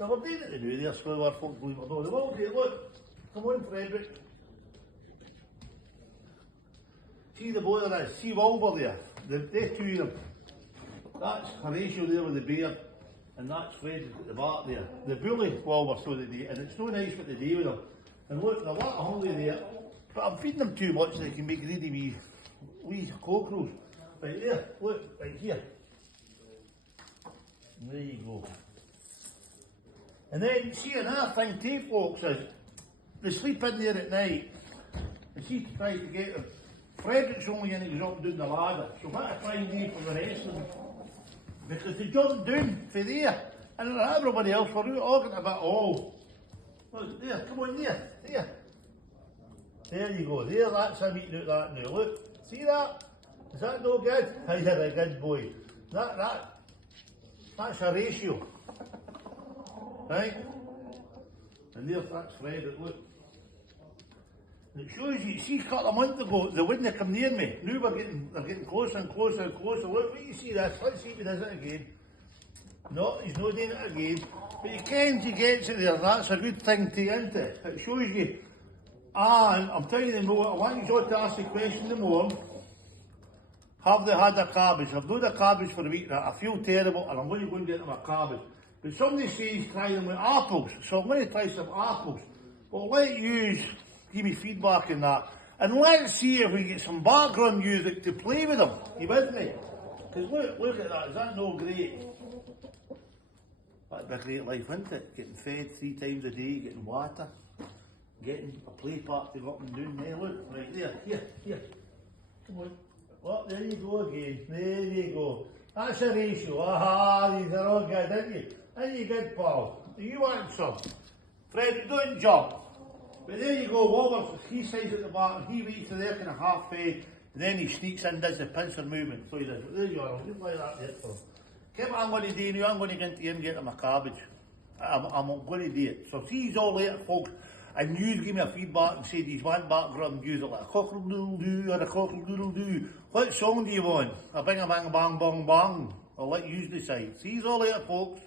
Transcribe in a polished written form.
Now we're doing it to do this, where our folk believe it or not. They will say, look, come on Frederick. See the boy there, see Wilbur there, they two of them. That's Horatio there with the beard, and that's Frederick at the back there. The bully Wilbur, so that they, and it's so nice what they do with them. And look, they're a lot hungry there, but I'm feeding them too much so they can make greedy wee cockerels. Right there, look, right here. There you go. And then, see another thing too, folks, is they sleep in there at night. And see to try to get them. Frederick's only going to go up and down the ladder. So what I try and do for the rest of them, because they jump down for there, and everybody else were out arguing about all. Look, there, come on, there. There you go, there, that's him eating out that now. Look, see that? Is that no good? You're a good boy. That's Horatio. Right? And that's Frederick, look. And it shows you, see a couple of months ago, they wouldn't come near me. Now they're getting closer and closer and closer. Look, you see this, let's see if he does it again. No, he's not doing it again. But he gets it there, that's a good thing to get into. It shows you. And I'm telling you now, I want you all to ask the question tomorrow. Have they had their cabbage? I've done the cabbage for a week now. I feel terrible and I'm going to go and get them a cabbage. But somebody says try them with apples, so I'm going to try some apples. But let you give me feedback on that. And let's see if we get some background music to play with them. You with me? Because look at that, is that no great? That'd be a great life, wouldn't it? Getting fed 3 times a day, getting water, getting a play park to go up and down there. Look, right there, here. Come on. Well, there you go again. There you go. That's a ratio. Aha, these are all good, aren't you? Aren't you good, pal? Do you want some? Fred, don't jump. But there you go, Walter, he stays at the back and he waits till they're kind of half fed, and then he sneaks in and does the pincer movement. So he does it. There you are, I'll just like that there for him. Okay, what I'm going to do now, I'm going to go into here and get him a cabbage. I'm going to do it. So see you all later, folks. And you give me a feedback and say, do you want background music like a cockle-doodle-doo or a cockle-doodle-doo? What song do you want? A bing-a-bang-bang-bong-bang? I'll let you decide. See you all later, folks.